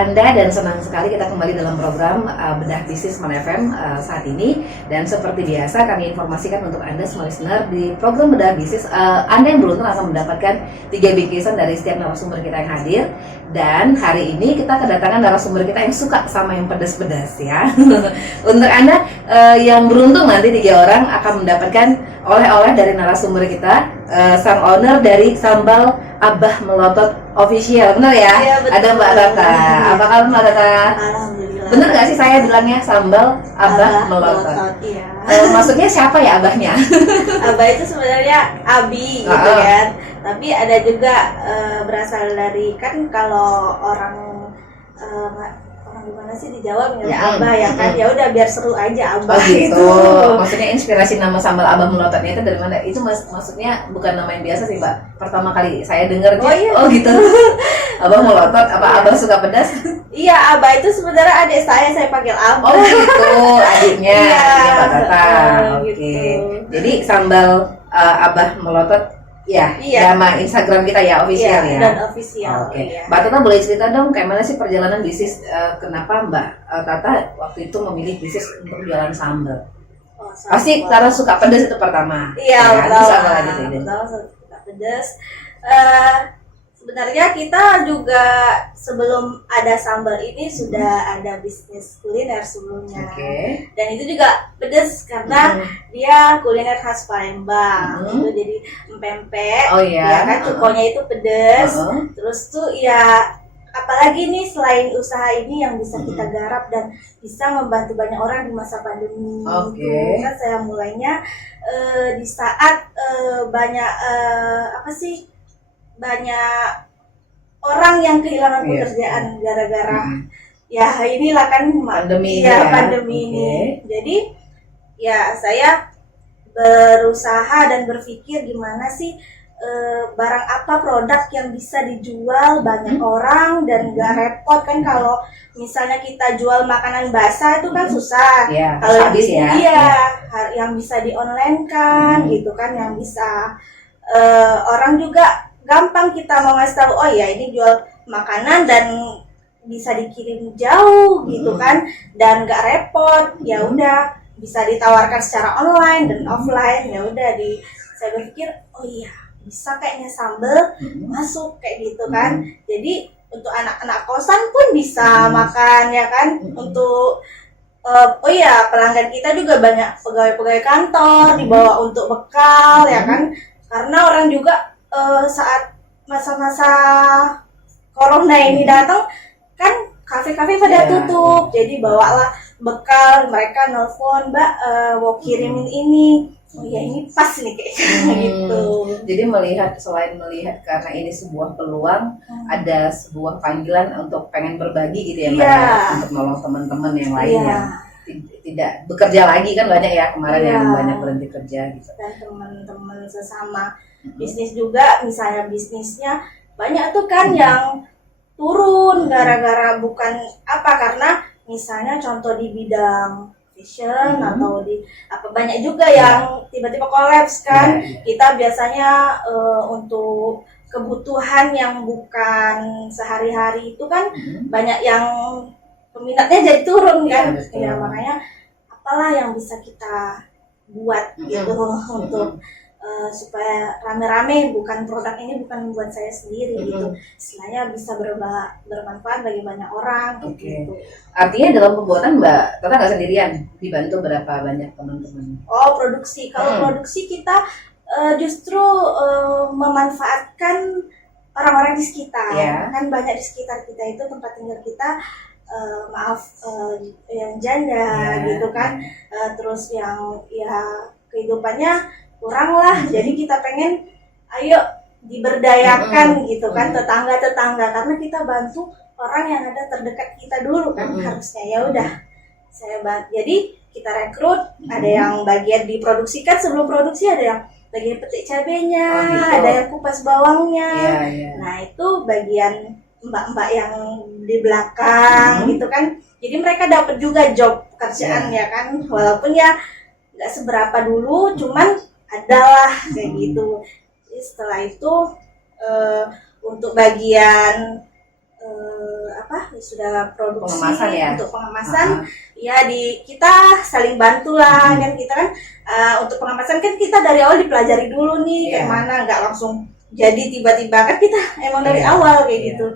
Anda dan senang sekali kita kembali dalam program Bedah Bisnis Mana FM saat ini. Dan seperti biasa kami informasikan untuk Anda semua listener di program Bedah Bisnis, Anda yang beruntung akan mendapatkan 3 bingkisan dari setiap narasumber kita yang hadir. Dan hari ini kita kedatangan narasumber kita yang suka sama yang pedas-pedas ya. Untuk Anda yang beruntung nanti 3 orang akan mendapatkan oleh-oleh dari narasumber kita, sang owner dari Sambal Abah Melotot Official, benar ya? Iya, betul. Ada Mbak Tata. Apa kabar Mbak Tata? Alhamdulillah. Bener nggak sih saya bilangnya Sambal Abah Melotot? Iya. Maksudnya siapa ya abahnya? Abah itu sebenarnya Abi gitu kan. Tapi ada juga berasal dari, kan kalau orang gimana sih di Jawa bilang Abah ya kan, ya udah biar seru aja Abah gitu. Maksudnya inspirasi nama Sambal Abah Melototnya itu dari mana? Itu maksudnya bukan nama yang biasa sih Mbak. Pertama kali saya dengar iya. Gitu. Abah Melotot, apa Abah suka pedas? Iya, Abah itu sebenarnya adik saya panggil Abah. Oh gitu, adiknya, Iya, adiknya Mbak Tata. Oke. gitu. Jadi Sambal Abah Melotot. Ya, Iya. nama Instagram kita ya, official iya, ya. Dan official. Oke. Iya. Mbak Tata boleh cerita dong, kayak mana sih perjalanan bisnis? Kenapa Mbak Tata waktu itu memilih bisnis untuk jualan sambal? Oh, Pasti karena suka pedas itu pertama. Iya, ya, betul. Terus apa lagi tuh? Betul, suka pedas. Sebenarnya kita juga sebelum ada sambal ini sudah ada bisnis kuliner sebelumnya. Oke. Dan itu juga pedas karena dia kuliner khas Palembang. Itu jadi empempe. Oh iya. Ya kan, cukonya itu pedas. Terus tuh ya, apalagi nih selain usaha ini yang bisa kita garap dan bisa membantu banyak orang di masa pandemi. Oke. Kan saya mulainya di saat banyak banyak orang yang kehilangan pekerjaan gara-gara ya inilah kan Pandemi pandemi ini. Jadi ya saya berusaha dan berpikir gimana sih barang apa produk yang bisa dijual banyak orang dan gak repot kan. Kalau misalnya kita jual makanan basah itu kan susah. Kalau habis ya. Iya, yang bisa di online kan gitu kan, yang bisa orang juga gampang kita mau ngasih tahu, oh ya ini jual makanan dan bisa dikirim jauh gitu kan, dan gak repot. Ya udah bisa ditawarkan secara online dan offline. Ya udah saya berpikir, oh iya bisa kayaknya sambal masuk kayak gitu kan. Jadi untuk anak-anak kosan pun bisa makan ya kan. Untuk pelanggan kita juga banyak pegawai-pegawai kantor dibawa untuk bekal ya kan. Karena orang juga saat masa-masa corona ini datang kan, kafe-kafe pada tutup. Jadi bawalah bekal, mereka nelfon, Mbak mau kirimin ini. Oh ya ini pas nih kayaknya gitu. Jadi selain melihat karena ini sebuah peluang, ada sebuah panggilan untuk pengen berbagi gitu ya Mbak ya, untuk nolong teman-teman yang lain yang tidak bekerja lagi kan, banyak ya kemarin yang banyak berhenti kerja gitu. Dan teman-teman sesama bisnis juga, misalnya bisnisnya banyak tuh kan yang turun gara-gara karena misalnya contoh di bidang fashion atau di banyak juga yang tiba-tiba kolaps kan. Kita biasanya untuk kebutuhan yang bukan sehari-hari itu kan banyak yang peminatnya jadi turun kan. Ya makanya apalah yang bisa kita buat gitu untuk supaya rame-rame, bukan produk ini bukan buat saya sendiri gitu, istilahnya bisa bermanfaat bagi banyak orang gitu. Artinya dalam pembuatan Mbak Tata nggak sendirian, dibantu berapa banyak teman-teman? Oh, produksi. Kalau produksi kita justru memanfaatkan orang-orang di sekitar. Kan banyak di sekitar kita itu, tempat tinggal kita yang janda gitu kan, terus yang ya kehidupannya kurang lah. Jadi kita pengen ayo diberdayakan gitu kan, tetangga-tetangga, karena kita bantu orang yang ada terdekat kita dulu kan. Harusnya ya udah saya bantu. Jadi kita rekrut, ada yang bagian diproduksikan, sebelum produksi ada yang bagian petik cabenya, ada yang kupas bawangnya. Nah itu bagian mbak-mbak yang di belakang gitu kan. Jadi mereka dapat juga job pekerjaan ya kan, walaupun ya nggak seberapa dulu, cuman adalah kayak gitu. Jadi setelah itu untuk bagian sudah produksi Pengemasan ya? untuk pengemasan. Ya kita saling bantu lah kan, kita kan untuk pengemasan kan kita dari awal dipelajari dulu nih kayak mana, nggak langsung jadi tiba-tiba, kan kita emang dari awal kayak gitu,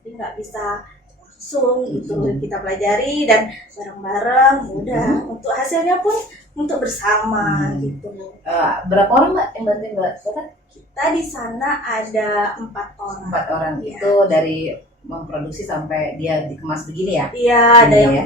jadi nggak bisa langsung gitu. Kita pelajari dan bareng-bareng udah untuk hasilnya pun untuk bersama gitu. Berapa orang Mbak yang bantuin Mbak? Kita di sana ada 4 orang. 4 orang Iya. itu dari memproduksi sampai dia dikemas begini ya? Iya, ada Ini yang ya?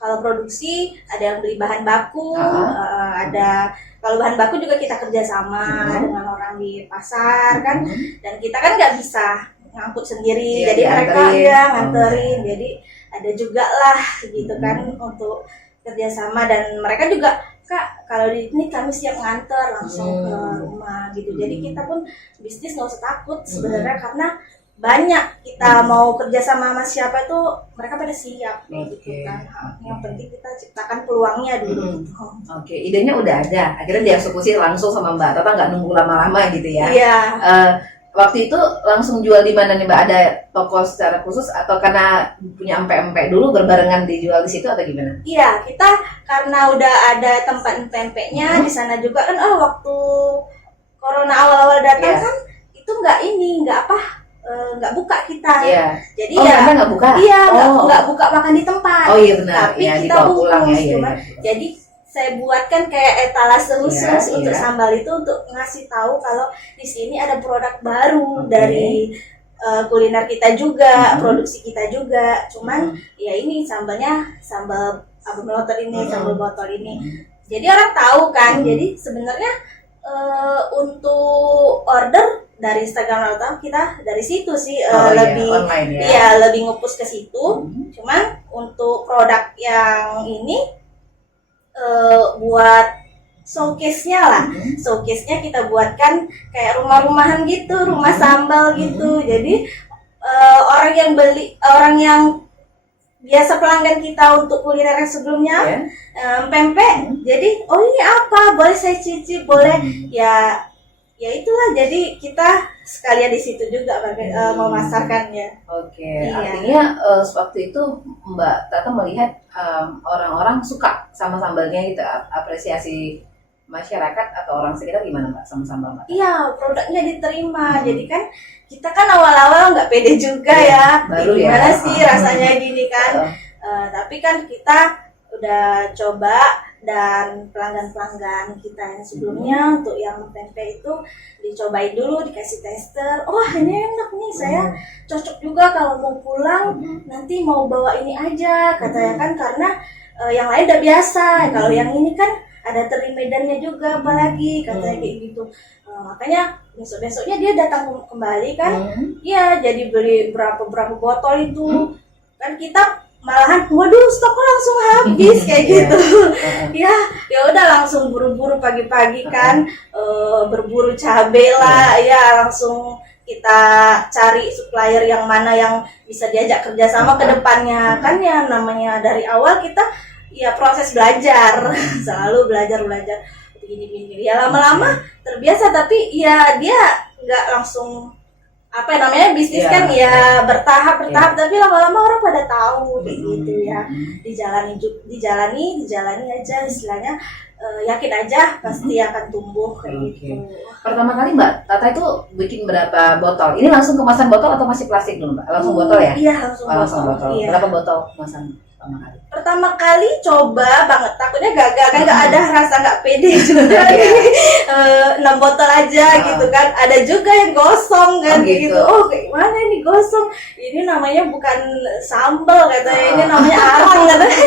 kalau produksi ada yang beli bahan baku, Ah. ada kalau bahan baku juga kita kerjasama dengan orang di pasar kan, dan kita kan nggak bisa ngangkut sendiri, Iya, jadi mereka dianterin. ya nganterin, jadi ada juga lah gitu kan untuk kerjasama, dan mereka juga Kak kalau di ini kami siap nganter langsung ke rumah gitu, jadi kita pun bisnis nggak usah takut sebenarnya karena banyak kita mau kerja sama siapa itu mereka pada siap gitu kan. Yang penting kita ciptakan peluangnya dulu. Oke, idenya udah ada, akhirnya dieksekusi langsung sama Mbak Tata, nggak nunggu lama-lama gitu ya? Iya. Waktu itu langsung jual di mana nih Mbak? Ada toko secara khusus atau karena punya empek-empek dulu berbarengan dijual di situ atau gimana? Iya, kita karena udah ada tempat empeknya di sana juga kan. Waktu corona awal-awal datang kan itu nggak buka kita. Iya. Jadi Anda nggak buka? Iya, nggak buka makan di tempat. Oh iya benar. Tapi ya, kita dibawa pulang ya. bungkus, cuman jadi saya buatkan kayak etalase khusus untuk Iya. sambal itu, untuk ngasih tahu kalau di sini ada produk baru dari kuliner kita juga, produksi kita juga. Cuman ya ini sambalnya sambal abu melotot ini, sambal botol ini. Jadi orang tahu kan. Jadi sebenarnya untuk order dari Instagram atau kita dari situ sih lebih online ya. iya lebih ngepush ke situ. Cuman untuk produk yang ini buat showcase-nya lah. Showcase-nya kita buatkan kayak rumah-rumahan gitu, rumah sambal gitu. Jadi orang yang biasa pelanggan kita untuk kuliner yang sebelumnya pempek. Jadi ini apa? Boleh saya cicip? Boleh ya itulah, jadi kita sekalian di situ juga memasarkannya. Oke, artinya waktu itu Mbak Tata melihat orang-orang suka sama sambalnya gitu, apresiasi masyarakat atau orang sekitar gimana Mbak sama sambal Mbak? Iya, produknya diterima. Jadi kan kita kan awal-awal nggak pede juga ya. Baru gimana ya. sih rasanya gini kan? Tapi kan kita udah coba, dan pelanggan-pelanggan kita yang sebelumnya untuk yang pempek itu dicobain dulu, dikasih tester. Wah ini enak nih, saya cocok juga kalau mau pulang nanti mau bawa ini aja katanya kan, karena yang lain udah biasa. Kalau yang ini kan ada teri medannya juga apalagi katanya kayak gitu. Makanya besok-besoknya dia datang kembali kan. Iya, jadi beli berapa botol itu kan, kita malahan waduh stoknya langsung habis kayak gitu. Ya udah langsung buru-buru pagi-pagi kan, berburu cabai lah, ya langsung kita cari supplier yang mana yang bisa diajak kerjasama ke depannya kan. Ya namanya dari awal kita ya proses belajar, selalu belajar begini. Ya lama-lama terbiasa, tapi ya dia nggak langsung bisnis kan ya bertahap, tapi lama-lama orang pada tahu kayak gitu ya. Dijalani aja istilahnya, yakin aja pasti akan tumbuh kayak gitu. Pertama kali Mbak Tata itu bikin berapa botol? Ini langsung kemasan botol atau masih plastik dulu Mbak? Langsung botol ya? Iya, langsung botol. Iya. Berapa botol kemasan pertama kali? Pertama kali coba banget, takutnya gagal kan, nggak ada rasa nggak pede juga. 6 botol aja gitu kan, ada juga yang gosong kan gitu. Oh kayak mana ini gosong, ini namanya bukan sambal katanya, ini namanya arang katanya.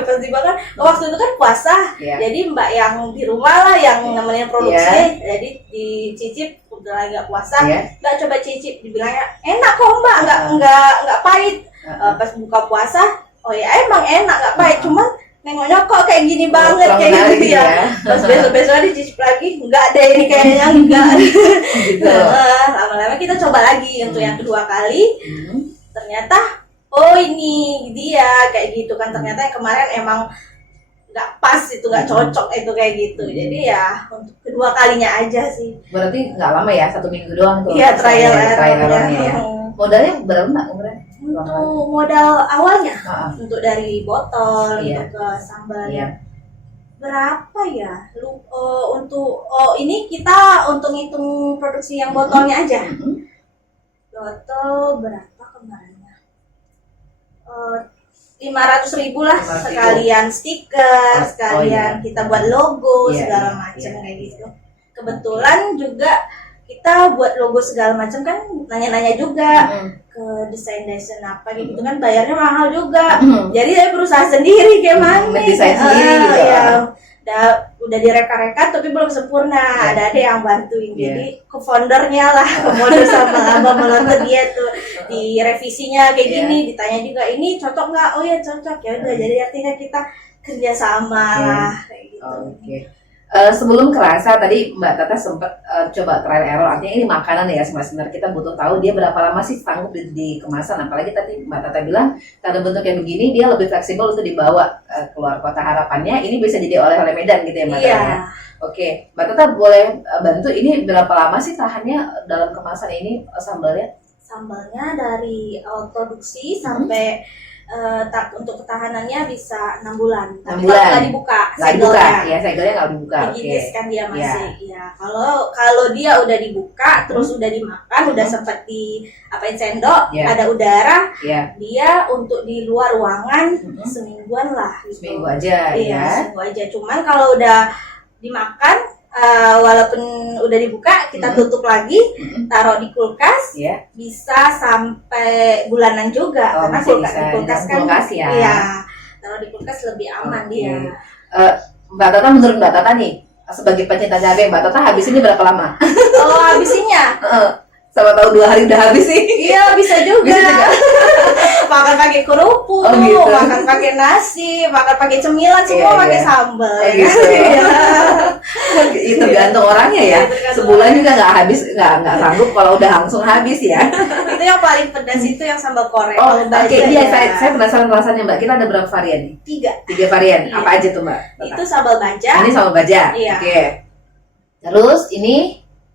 Pas dibakar waktu itu kan puasa, jadi mbak yang di rumah lah yang namanya produksi, jadi dicicip udah nggak puasa, nggak coba cicip, dibilangnya enak kok mbak, nggak pahit. Pas buka puasa, oh ya emang enak nggak pahit, cuman nengoknya kok kayak gini banget kayak gitu ya. Pas besok dicicip lagi, enggak deh ini kayaknya enggak. Gitu. Lama-lama kita coba lagi untuk yang kedua kali, ternyata oh ini dia kayak gitu kan. Ternyata yang kemarin emang nggak pas itu, nggak cocok itu kayak gitu. Jadi ya untuk kedua kalinya aja sih. Berarti nggak lama ya, 1 minggu doang tuh? Iya, trial errornya ya. Modalnya berapa Mbak umurnya? Untuk modal awalnya, Ah, untuk dari botol, Iya. untuk ke sambalnya. iya. Berapa ya? Ini kita untuk ngitung produksi yang botolnya aja. Mm-mm. Botol berapa kemarinnya? 500.000 lah, 500.000. sekalian stiker, Oh, sekalian iya. kita buat logo Iya, segala iya, macam iya. kayak gitu. Kebetulan juga kita buat logo segala macam kan nanya-nanya juga Mm. ke desain apa gitu kan, bayarnya mahal juga. Mm. Jadi saya berusaha sendiri kayak mana? Mendesain sendiri gitu. Ya, udah direka-reka tapi belum sempurna. Ada yang bantuin. Iya. Jadi ke foundernya lah, ke founder sama abang melontar dia tuh di revisinya kayak Iya. gini, ditanya juga ini cocok nggak? Oh ya cocok ya udah. Jadi artinya kita kerja sama Oke. lah kayak gitu. Oke. Sebelum kerasa tadi Mbak Tata sempat coba trial error, artinya ini makanan ya sebenarnya kita butuh tahu dia berapa lama sih sanggup di kemasan, apalagi tadi Mbak Tata bilang karena bentuknya begini dia lebih fleksibel untuk dibawa keluar kota, harapannya ini bisa jadi oleh-oleh Medan gitu ya Mbak Iya. Tata ya? Oke, Mbak Tata boleh bantu ini berapa lama sih tahannya dalam kemasan ini sambalnya? Sambalnya dari awal produksi sampai untuk ketahanannya bisa 6 bulan. 6 Tapi bulan. kalau nggak dibuka, Nggak dibuka, segelnya. ya segelnya nggak dibuka. Oke. Higienis kan dia masih. Iya. Kalau dia udah dibuka, terus udah dimakan, udah sempat di apain sendok, Iya. ada udara, Ya, dia untuk di luar ruangan Mhm. semingguan lah. Gitu. seminggu aja Iya, ya. seminggu aja. Cuman kalau udah dimakan, walaupun udah dibuka, kita tutup lagi, Mhm. taruh di kulkas, Ya. bisa sampai bulanan juga. Oh, Karena masih kulkas bisa di kulkas di kan, kulkas ya. iya, taruh di kulkas lebih aman Oke. dia. Mbak Tata, menurut Mbak Tata nih sebagai pecinta cabai, Mbak Tata habis ini berapa lama? Oh, habisinya? Sama tahu 2 hari udah habis sih. Iya, bisa juga. Bisa juga. Makan pakai kerupuk, Oh, gitu. makan pakai nasi, makan pakai cemilan, semua Iya, pakai iya. sambal. Oh, gitu. Iya. Itu tergantung orangnya ya. Tergantung Sebulan juga nggak habis, nggak sanggup kalau udah langsung habis ya. Itu yang paling pedas itu yang sambal korek. Oh, Kalau oke. baja Iya, ya, saya penasaran rasanya Mbak. Kita ada berapa varian nih? 3. 3 varian. Iya. Apa aja tuh Mbak? Tata? Itu sambal baja, Ini sambal baja. Iya. Oke. Terus ini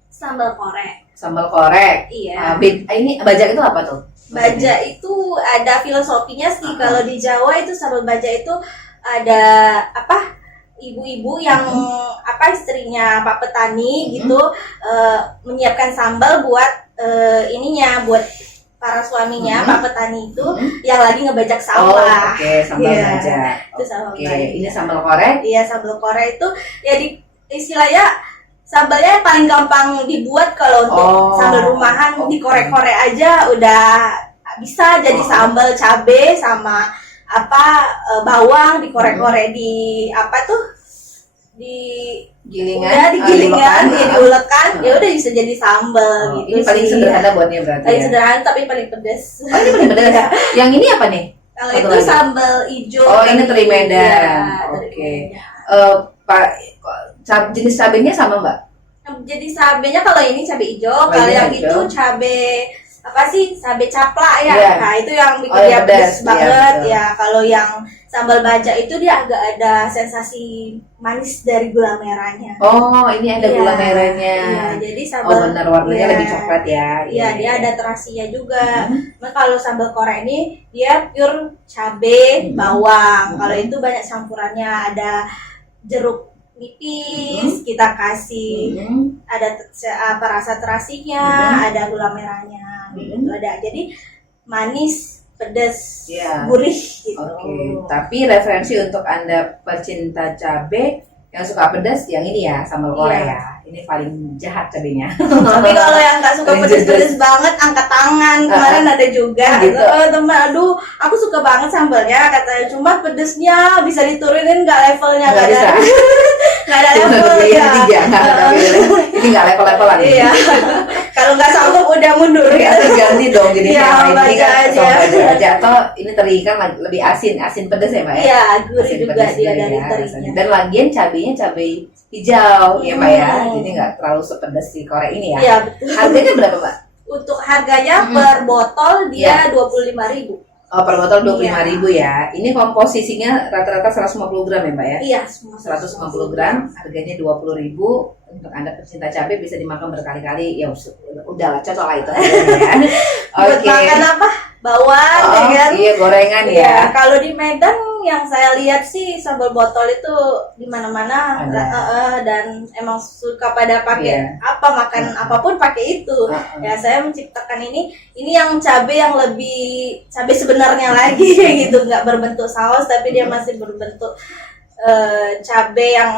sambal korek. sambal korek. Iya. Ini baja itu apa tuh? Baja itu ada filosofinya sih. Kalau di Jawa itu sambal baja itu ada apa? Ibu-ibu yang istrinya Pak Petani gitu menyiapkan sambal buat ininya buat para suaminya Pak Petani itu yang lagi ngebajak Oh, sawah. oke, sambal Iya. baja. Itu sambal Oke, baja. ini sambal korek. Iya, sambal korek itu ya istilahnya sambalnya yang paling gampang dibuat kalau untuk Oh, sambal rumahan oke. dikorek-korek aja udah bisa jadi Oh. sambal cabe sama bawang dikorek-korek di di Gilingan. udah digilingan, diulekan. diulekan, ya udah bisa jadi sambal Oh, gitu. ini paling sih. sederhana buatnya berarti Paling ya. sederhana tapi paling pedas. Oh, ini paling pedas. Yang ini apa nih? Kalau Satu itu lagi. sambal hijau. Oh, ini teri Medan. Iya, teri Oke. Medan. Pak, jenis cabenya sama Mbak? Jadi cabenya kalau ini cabe hijau, kalau ini yang hijau. itu cabe cabe caplak ya. Iya. Nah, itu yang bikin Oh, yang dia pedas. pedas banget Iya, ya. Kalau yang sambal baja itu dia agak ada sensasi manis dari gula merahnya. Oh, ini ada Iya. gula merahnya. Iya, jadi Oh, sambal benar, warnanya iya. lebih coklat ya. Iya, dia ada terasinya juga. Mhm. Nah, kalau sambal korek ini dia pure cabe, bawang. Kalau itu banyak campurannya, ada jeruk nipis, kita kasih Mhm. ada rasa terasinya, ada gula merahnya, gitu ada. Jadi manis, pedas, Iya. gurih gitu. Oke, tapi referensi untuk Anda pecinta cabe yang suka pedas yang ini ya, sambal korek Iya. ya. Ini paling jahat cabenya. Tapi kalau yang nggak suka Paling pedas-pedas banget, angkat tangan. Kemarin ada juga. Gitu. Teman, aduh, aku suka banget sambalnya. Katanya cuma pedesnya bisa diturunin nggak levelnya, Nggak bisa. nggak ada Cuma level lebih ya. 3, ini nggak level-levelan. Iya. Kalau nggak sanggup udah mundur Oke, ya. atau ganti dong jadi Iya, yang lain ini kan baca aja. sama baca aja, atau ini teri kan lebih asin pedas ya Mbak ya? Iya, gurih Asin juga pedas dia juga dari ya, terinya. rasanya. Dan lagian cabenya cabai hijau ya Mbak ya, Hmm. jadi nggak terlalu sepedas si korek ini ya. Iya betul. Harganya berapa Mbak? Untuk harganya per botol dia 25.000. Oh, per botol 25.000 Iya. ya. Ini komposisinya rata-rata 150 gram ya Mbak ya? Iya, semua 150 gram, harganya 20.000. Untuk Anda pecinta cabai bisa dimakan berkali-kali. Ya udahlah, cocok lah itu harganya ya. Buat Oke. makan apa? Bawang, Oh, ya kan? iya, gorengan Iya, ya. kalau di Medan yang saya lihat sih sambal botol itu di mana-mana Ada. dan emang suka pada pakai Iya. apa makan apapun pakai itu. Ya saya menciptakan ini yang cabai yang lebih cabai sebenarnya lagi gitu, nggak berbentuk saus tapi dia masih berbentuk cabai yang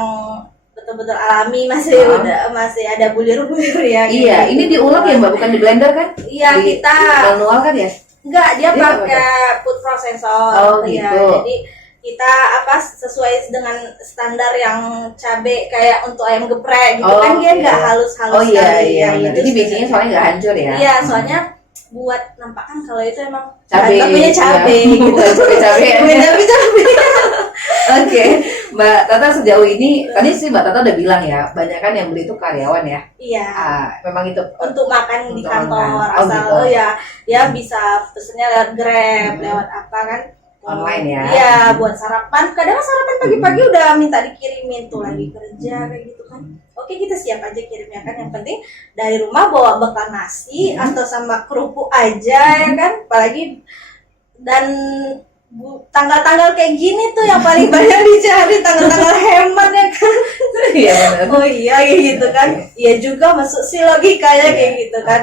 betul-betul alami, masih ada bulir-bulir ya. Iya, gitu. ini diulek ya Mbak, bukan di blender kan? Iya, kita manual kan ya? enggak, dia Dia pakai food processor. Oh, Ya, gitu. jadi kita sesuai dengan standar yang cabai kayak untuk ayam geprek gitu Oh, kan dia oke. nggak halus-halus Oh iya, sekali. iya. Ya, Benar. itu Ini biasanya soalnya nggak hancur ya? Iya, soalnya buat nampakkan kalau itu emang Cabai, bahan bakunya cabai iya. gitu. Bukan cabai-cabai. Bukan cabai-cabai. Oke, Mbak Tata sejauh ini, tadi sih Mbak Tata udah bilang ya, banyak kan yang beli itu karyawan ya. Iya. Memang itu Untuk makan di Untuk kantor makan. Oh, asal gitu. ya dia bisa pesennya lewat Grab, lewat apa kan? Online ya. Iya, buat sarapan. Kadang sarapan pagi-pagi udah minta dikirimin tuh lagi kerja kayak gitu kan. Oke, kita siap aja kirimnya kan. Yang penting dari rumah bawa bekal nasi atau sama kerupuk aja ya kan. Apalagi dan tanggal-tanggal kayak gini tuh yang paling banyak dicari, tanggal-tanggal hemat ya kan. Iya benar. Oh iya kayak gitu kan. Iya juga masuk sih logikanya kayak Iya. gitu kan.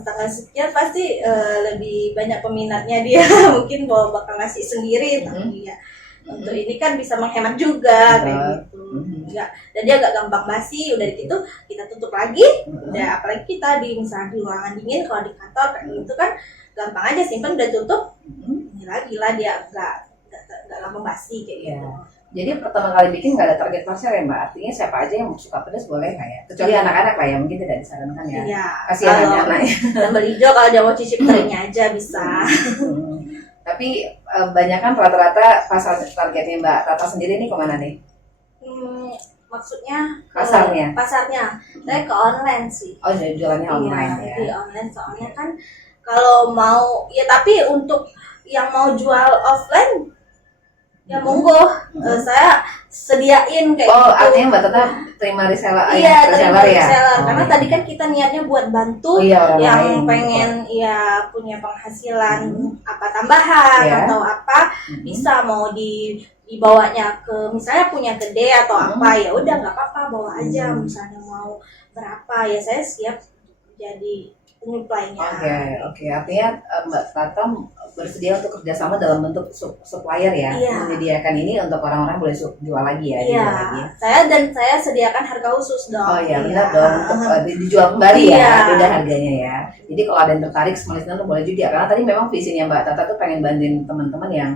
Tanggal sekian pasti lebih banyak peminatnya dia. Mungkin bawa bakal nasi sendiri tapi ya untuk ini kan bisa menghemat juga kayak gitu. Enggak, dan dia agak gampang basi. Udah gitu kita tutup lagi. Udah apalagi kita misalnya di ruangan dingin, kalau di kantor kayak gitu kan gampang aja, simpen udah tutup. Ini lagi lah dia nggak lama basi kayak gitu. Jadi pertama kali bikin nggak ada target pasar ya Mbak? Artinya siapa aja yang suka pedas boleh nggak ya? Kecuali anak-anak lah ya, mungkin tidak disarankan ya. Iya. Kasihan Kalau anak-anaknya. sambal hijau kalau dia mau cicip teringnya aja bisa. Tapi banyak kan rata-rata pasar targetnya Mbak Tata sendiri nih kemana nih? Maksudnya Pasarnya? Saya ke online sih. Oh, jadi jualannya online ya? Di online soalnya kan kalau mau ya, tapi untuk yang mau jual offline ya monggo, saya sediain kayak Oh, gitu. artinya Mbak Tata terima reseller, Iya, terima reseller ya? reseller. Oh, Karena iya. tadi kan kita niatnya buat bantu Orang yang lain. pengen ya punya penghasilan apa tambahan Iya. atau apa, bisa mau dibawanya ke misalnya punya gede atau apa, ya udah nggak apa-apa bawa aja. Misalnya mau berapa ya saya siap jadi penyuplainya. Oke. Artinya Mbak Tata bersedia untuk kerjasama dalam bentuk supplier ya, Iya. menyediakan ini untuk orang-orang boleh jual lagi ya, Iya, dijual lagi. saya sediakan harga khusus dong. Oh iya, Iya. benar dong, untuk dijual kembali Iya. ya, beda harganya ya. Jadi kalau ada yang tertarik sama listener boleh juga, karena tadi memang visinya Mbak Tata tuh pengen bantuin teman-teman yang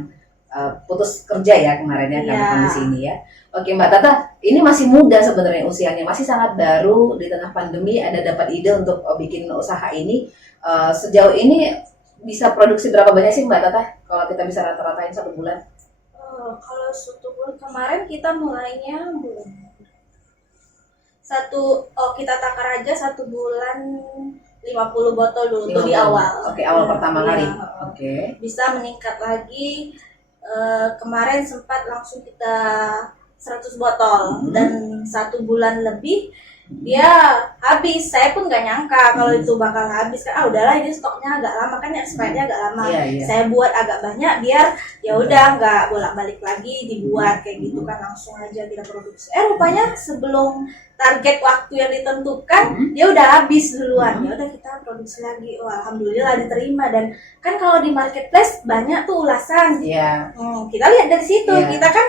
putus kerja ya kemarin ya, karena Iya. kondisi ini ya. Oke Mbak Tata, ini masih muda sebenarnya usianya, masih sangat baru di tengah pandemi, ada dapat ide untuk bikin usaha ini. Sejauh ini bisa produksi berapa banyak sih Mbak Tata? Kalau kita bisa rata-ratain 1 bulan? Kalau 1 bulan kemarin kita mulainya kita takar aja 1 bulan 50 botol dulu tuh di awal. Oke, awal pertama kali. Iya. Oke. Bisa meningkat lagi. Kemarin sempat langsung kita 100 botol dan 1 bulan lebih dia habis. Saya pun nggak nyangka kalau itu bakal habis kan. Udahlah ini stoknya agak lama kan, expirednya agak lama. Iya. Saya buat agak banyak biar ya udah nggak bolak-balik lagi dibuat kayak gitu kan, langsung aja kita produksi. Rupanya sebelum target waktu yang ditentukan dia udah habis duluan. Ya udah kita produksi lagi. Alhamdulillah diterima. Dan kan kalau di marketplace banyak tuh ulasan. Iya. Kita lihat dari situ. Iya. Kita kan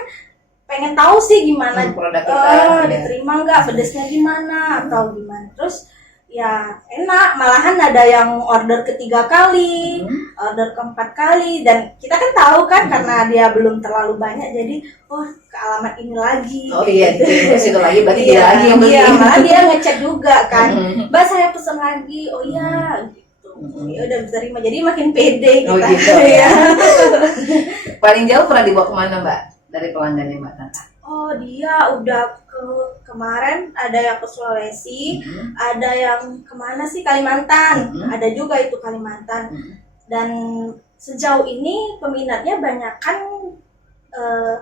pengen tahu sih gimana Produk kita. diterima nggak, pedesnya gimana atau gimana. Terus ya enak, malahan ada yang order ke-3 kali, order ke-4 kali, dan kita kan tahu kan karena dia belum terlalu banyak, jadi ke alamat ini lagi. Oh iya, di situ lagi berarti dia Iya, lagi yang beli. iya, malah dia ngecek juga kan. Mhm. Mbak saya pesen lagi, oh iya gitu. Ya udah diterima, jadi makin pede kita. Oh gitu. Iya. Paling jauh pernah dibawa kemana Mbak? Dari pelanggannya Mbak Tata? Oh dia udah kemarin ada yang ke Sulawesi, ada yang kemana sih, Kalimantan, ada juga itu Kalimantan. Dan sejauh ini peminatnya banyakan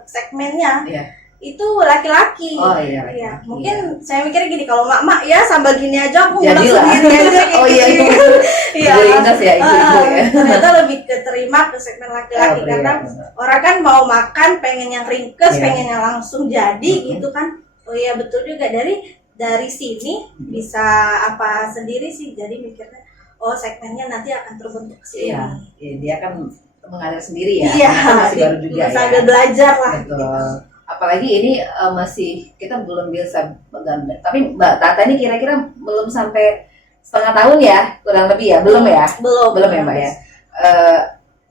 segmennya Iya. itu laki-laki. Oh iya. Iya, mungkin saya mikirnya gini, kalau mak ya sambal gini aja aku ngulang Jadilah. sendiri aja kayak Oh iya, gitu. itu Iya. gue ingat ya, ibu-ibu ya. Ternyata lebih keterima ke segmen laki-laki Oh, karena iya. orang kan mau makan pengen yang ringkes, Iya. pengen yang langsung jadi Mhm. gitu kan. Oh iya betul juga, dari sini bisa apa sendiri sih, jadi mikirnya oh segmennya nanti akan terbentuk sih. Iya, iya, dia kan mengalir sendiri ya. Iya, Karena masih baru juga ya. sambil belajar lah. Betul. Apalagi ini masih kita belum bisa menggambar. Tapi Mbak Tata ini kira-kira belum sampai setengah tahun ya, kurang lebih ya, belum ya? Belum ya Mbak ya.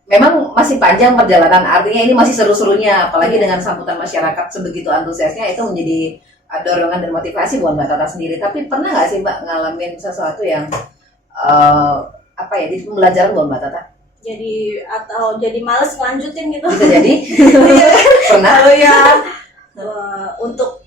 Memang masih panjang perjalanan. Artinya ini masih seru-serunya, apalagi dengan sambutan masyarakat sebegitu antusiasnya, itu menjadi dorongan dan motivasi buat Mbak Tata sendiri. Tapi pernah nggak sih Mbak ngalamin sesuatu yang apa ya, di pembelajaran buat Mbak Tata? Jadi males ngelanjutin gitu. Gitu jadi? Pernah? Kalau ya untuk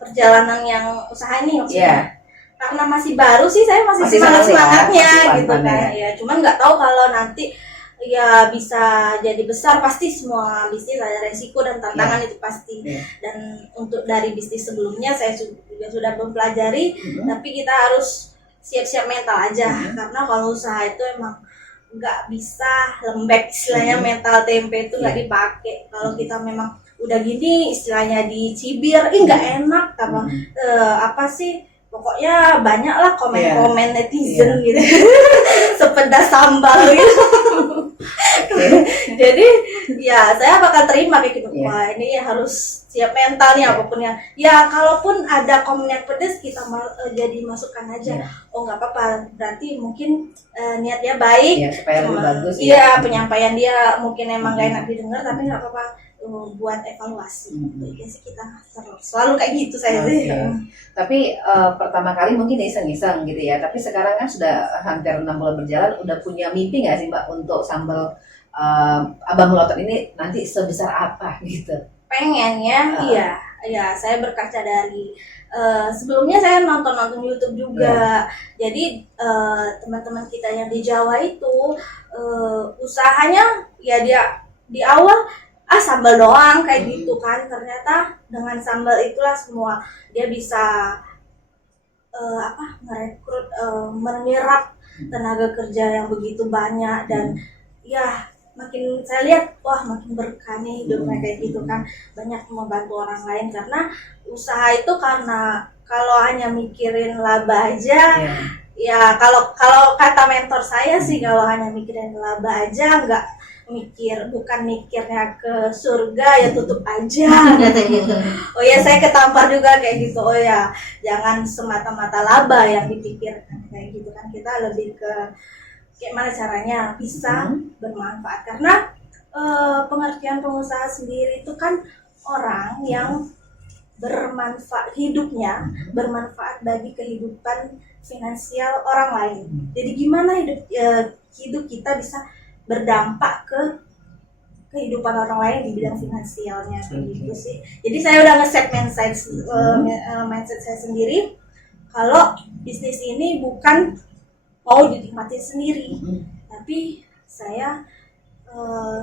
perjalanan yang usaha ini maksudnya. Karena masih baru sih, saya masih semangatnya gitu kan. Ya, cuman nggak tahu kalau nanti ya bisa jadi besar. Pasti semua bisnis ada resiko dan tantangan itu pasti. Dan untuk dari bisnis sebelumnya saya juga sudah mempelajari, tapi kita harus siap-siap mental aja. Karena kalau usaha itu emang nggak bisa lembek, istilahnya mental tempe itu nggak dipakai. Kalau kita memang udah gini istilahnya dicibir, nggak enak apa sih, pokoknya banyak lah komen-komen netizen gitu sepedas sambal gitu. Jadi ya saya bakal terima kayak gitu. Wah ini harus siap mental nih, apapun yang ya, kalaupun ada komen yang pedas kita jadi masukkan aja. Oh nggak apa-apa, berarti mungkin niatnya baik, supaya lebih bagus. Iya, penyampaian dia mungkin emang gak enak didengar, tapi nggak apa-apa buat evaluasi. Jadi sih kita selalu kayak gitu saya sih. Tapi pertama kali mungkin iseng-iseng gitu ya. Tapi sekarang kan sudah hampir 6 bulan berjalan, udah punya mimpi nggak sih Mbak untuk sambal Abang Melotot ini nanti sebesar apa gitu? Pengennya, iya. Saya berkaca dari sebelumnya saya nonton YouTube juga. Jadi teman-teman kita yang di Jawa itu usahanya ya dia di awal sambal doang kayak gitu kan. Ternyata dengan sambal itulah semua dia bisa merekrut, menyerap tenaga kerja yang begitu banyak, dan ya makin saya lihat makin berkah nih hidupnya kayak gitu kan, banyak membantu orang lain. Karena usaha itu karena kalau hanya mikirin laba aja, ya kalau kata mentor saya sih, kalau hanya mikirin laba aja, bukan mikirnya ke surga, ya tutup aja kata gitu. Oh ya, saya ketampar juga kayak gitu. Oh ya, jangan semata-mata laba yang dipikirkan kayak gitu kan, kita lebih ke gimana caranya bisa bermanfaat. Karena pengertian pengusaha sendiri itu kan orang yang bermanfaat, hidupnya bermanfaat bagi kehidupan finansial orang lain. Jadi gimana hidup kita bisa berdampak ke kehidupan orang lain di bidang finansialnya kayak gitu sih. Jadi saya udah nge-set mindset saya sendiri kalau bisnis ini bukan mau dinikmati sendiri, tapi saya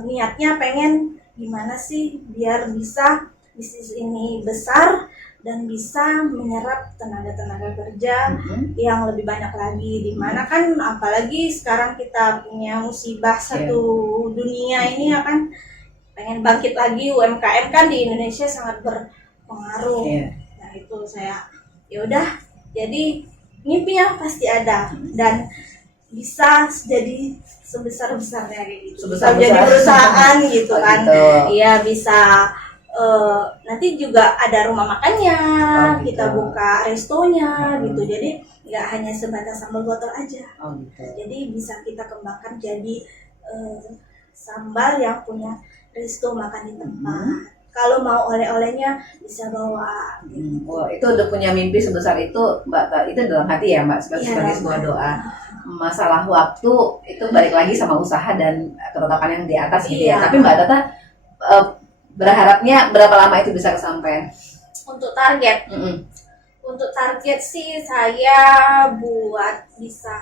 niatnya pengen gimana sih biar bisa bisnis ini besar dan bisa menyerap tenaga kerja yang lebih banyak lagi. Dimana kan apalagi sekarang kita punya musibah satu dunia ini ya kan, pengen bangkit lagi. UMKM kan di Indonesia sangat berpengaruh. Nah itu saya yaudah, jadi mimpinya pasti ada dan bisa jadi sebesar-besarnya kayak gitu. Bisa jadi perusahaan gitu kan. Iya bisa. Nanti juga ada rumah makannya, kita buka restonya gitu. Jadi nggak hanya sebatas sambal botol aja. Jadi bisa kita kembangkan jadi sambal yang punya resto makan di tempat. Kalau mau oleh-olehnya bisa bawa. Itu udah punya mimpi sebesar itu Mbak, itu dalam hati ya Mbak, sebagai sebuah doa. Masalah waktu itu balik lagi sama usaha dan ketetapan yang di atas gitu ya. Tapi Mbak Tata berharapnya berapa lama itu bisa kesampaian? Untuk target, untuk target sih saya buat bisa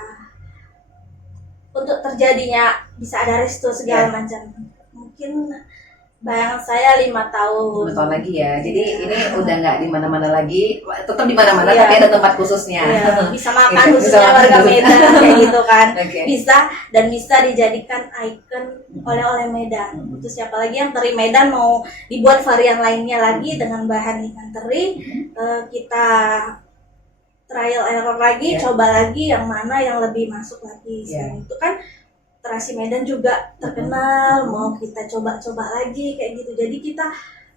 untuk terjadinya bisa ada restu segala macam. Mungkin bayangan saya 5 tahun. 5 tahun lagi ya. Jadi ini udah nggak di mana-mana lagi, tetap di mana-mana Iya. tapi ada tempat khususnya. Iya, bisa makan Bisa khususnya makan warga khusus. Medan kayak gitu kan. Oke. Bisa dijadikan ikon oleh-oleh Medan. Terus siapa lagi yang teri Medan mau dibuat varian lainnya lagi dengan bahan ikan teri, kita trial error lagi, Iya. coba lagi yang mana yang lebih masuk lagi. Iya. Selain itu kan terasi Medan juga terkenal, mau kita coba-coba lagi kayak gitu. Jadi kita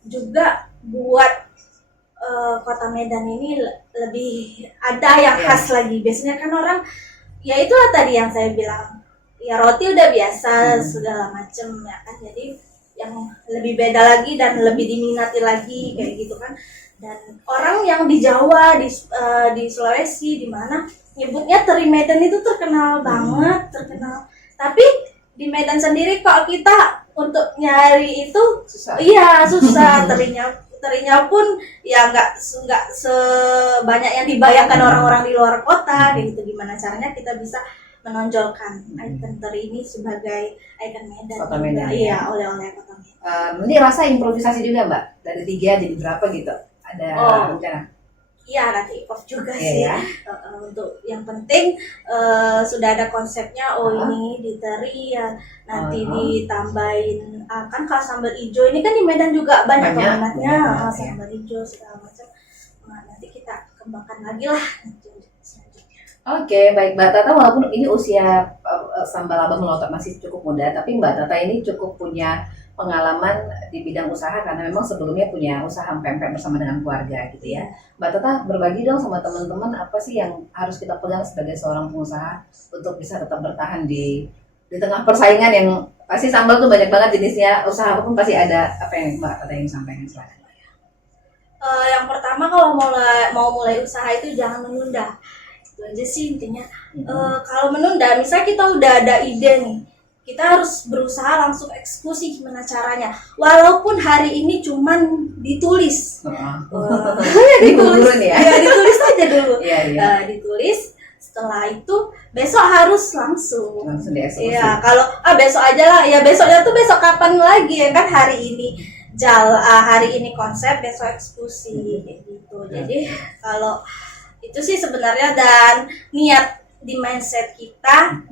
juga buat kota Medan ini lebih ada yang Iya. khas lagi. Biasanya kan orang, ya itulah tadi yang saya bilang, ya roti udah biasa segala macem ya kan. Jadi yang lebih beda lagi dan lebih diminati lagi kayak gitu kan. Dan orang yang di Jawa, di Sulawesi, di mana nyebutnya teri Medan itu terkenal banget, terkenal. Tapi di Medan sendiri kok kita untuk nyari itu Susah. iya susah. terinya pun ya nggak sebanyak yang dibayangkan orang-orang di luar kota gitu. Gimana caranya kita bisa menonjolkan ikon teri ini sebagai ikon Medan, Kota Medan, iya, oleh-oleh kota Medan. Ini rasa improvisasi juga Mbak, dari 3 jadi berapa gitu? Ada rencana? Iya, nanti off juga Iya, sih. ya. Untuk yang penting sudah ada konsepnya. Ini di teri ya, nanti ditambahin kan kalau sambal hijau ini kan di Medan juga banyak peminatnya, banget, sambal hijau segala macam. Nah, nanti kita kembangkan lagi lah selanjutnya. Oke, baik Mbak Tata, walaupun ini usia Sambal Abang Melotot masih cukup muda, tapi Mbak Tata ini cukup punya pengalaman di bidang usaha karena memang sebelumnya punya usaha pempek bersama dengan keluarga gitu ya. Mbak Tata, berbagi dong sama teman-teman apa sih yang harus kita pegang sebagai seorang pengusaha untuk bisa tetap bertahan di tengah persaingan yang pasti sambal tuh banyak banget jenisnya, usaha apapun pasti ada. Apa yang Mbak Tata ingin sampaikan? Silakan. Yang pertama kalau mau mulai usaha itu jangan menunda. Itu aja sih intinya. Kalau menunda, misalnya kita udah ada ide nih, kita harus berusaha langsung eksekusi gimana caranya. Walaupun hari ini cuman ditulis. Ditulis ya. Ya, ditulis aja dulu. Iya, iya. Ditulis, setelah itu besok harus langsung. Langsung dieksekusi. Iya, kalau besok aja lah. Ya besoknya tuh besok kapan lagi ya kan, hari ini hari ini konsep, besok eksekusi kayak gitu. Jadi kalau itu sih sebenarnya, dan niat di mindset kita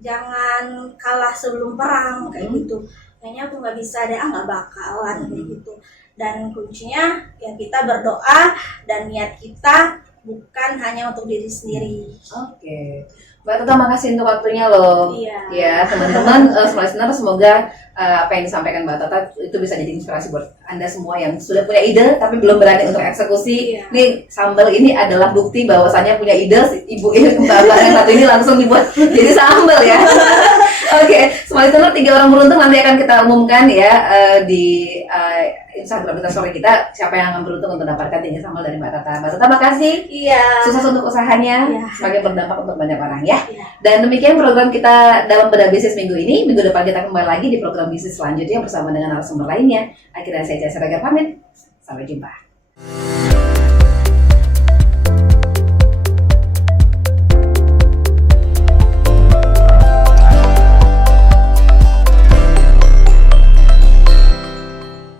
jangan kalah sebelum perang kayak gitu. Kayaknya aku nggak bisa deh, nggak bakalan kayak gitu. Dan kuncinya ya kita berdoa dan niat kita bukan hanya untuk diri sendiri. Oke. Mbak Tata, makasih untuk waktunya loh. Iya. Ya, teman-teman, semua listener, semoga apa yang disampaikan Mbak Tata itu bisa jadi inspirasi buat Anda semua yang sudah punya ide tapi belum berani untuk eksekusi. Iya. Nih, sambal ini adalah bukti bahwasannya punya ide, ibu mbak yang satu ini langsung dibuat jadi sambal ya. Oke, semua listener, 3 orang beruntung nanti akan kita umumkan ya di Instagram kita, story kita, siapa yang akan beruntung untuk mendapatkan tinggi sambal dari Mbak Tata. Mbak Tata, makasih. Iya. Sukses untuk usahanya, Iya. semoga berdampak untuk banyak orang ya. Iya. Dan demikian program kita dalam Bedah Bisnis minggu ini. Minggu depan kita kembali lagi di program bisnis selanjutnya bersama dengan narasumber lainnya. Akhirnya saya Jasa Raga pamit. Sampai jumpa.